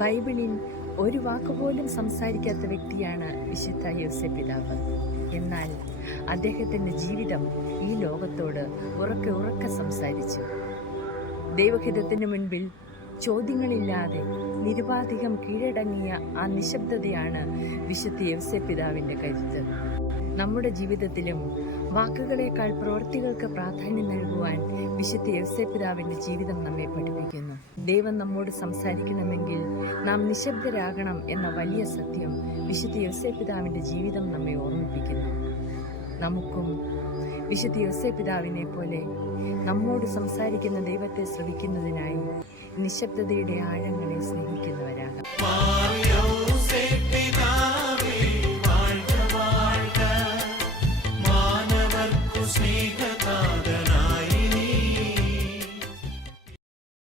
ബൈബിളിൽ ഒരു വാക്കുപോലും സംസാരിക്കാത്ത വ്യക്തിയാണ് വിശുദ്ധ യോസേപ്പ് പിതാവ്. എന്നാൽ അദ്ദേഹത്തിൻ്റെ ജീവിതം ഈ ലോകത്തോട് ഉറക്കെ സംസാരിച്ചു. ദൈവഹിതത്തിന് മുൻപിൽ ചോദ്യങ്ങളില്ലാതെ നിരുപാധികം കീഴടങ്ങിയ ആ നിശബ്ദതയാണ് വിശുദ്ധ യോസേപ്പ് പിതാവിൻ്റെ കരുത്ത്. നമ്മുടെ ജീവിതത്തിലും വാക്കുകളേക്കാൾ പ്രവൃത്തികൾക്ക് പ്രാധാന്യം നൽകുവാൻ വിശുദ്ധ യോസേപ്പ് പിതാവിൻ്റെ ജീവിതം നമ്മെ പഠിപ്പിക്കുന്നു. ദൈവം നമ്മോട് സംസാരിക്കണമെങ്കിൽ നാം നിശബ്ദരാകണം എന്ന വലിയ സത്യം വിശുദ്ധ യോസേപ്പ് പിതാവിൻ്റെ ജീവിതം നമ്മെ ഓർമ്മിപ്പിക്കുന്നു. നമുക്കും വിശുദ്ധ യോസേപ്പ് പിതാവിനെ പോലെ നമ്മോട് സംസാരിക്കുന്ന ദൈവത്തെ ശ്രവിക്കുന്നതിനായി നിശബ്ദതയുടെ ആഴങ്ങളെ സ്നേഹിക്കുന്നവരാകാം.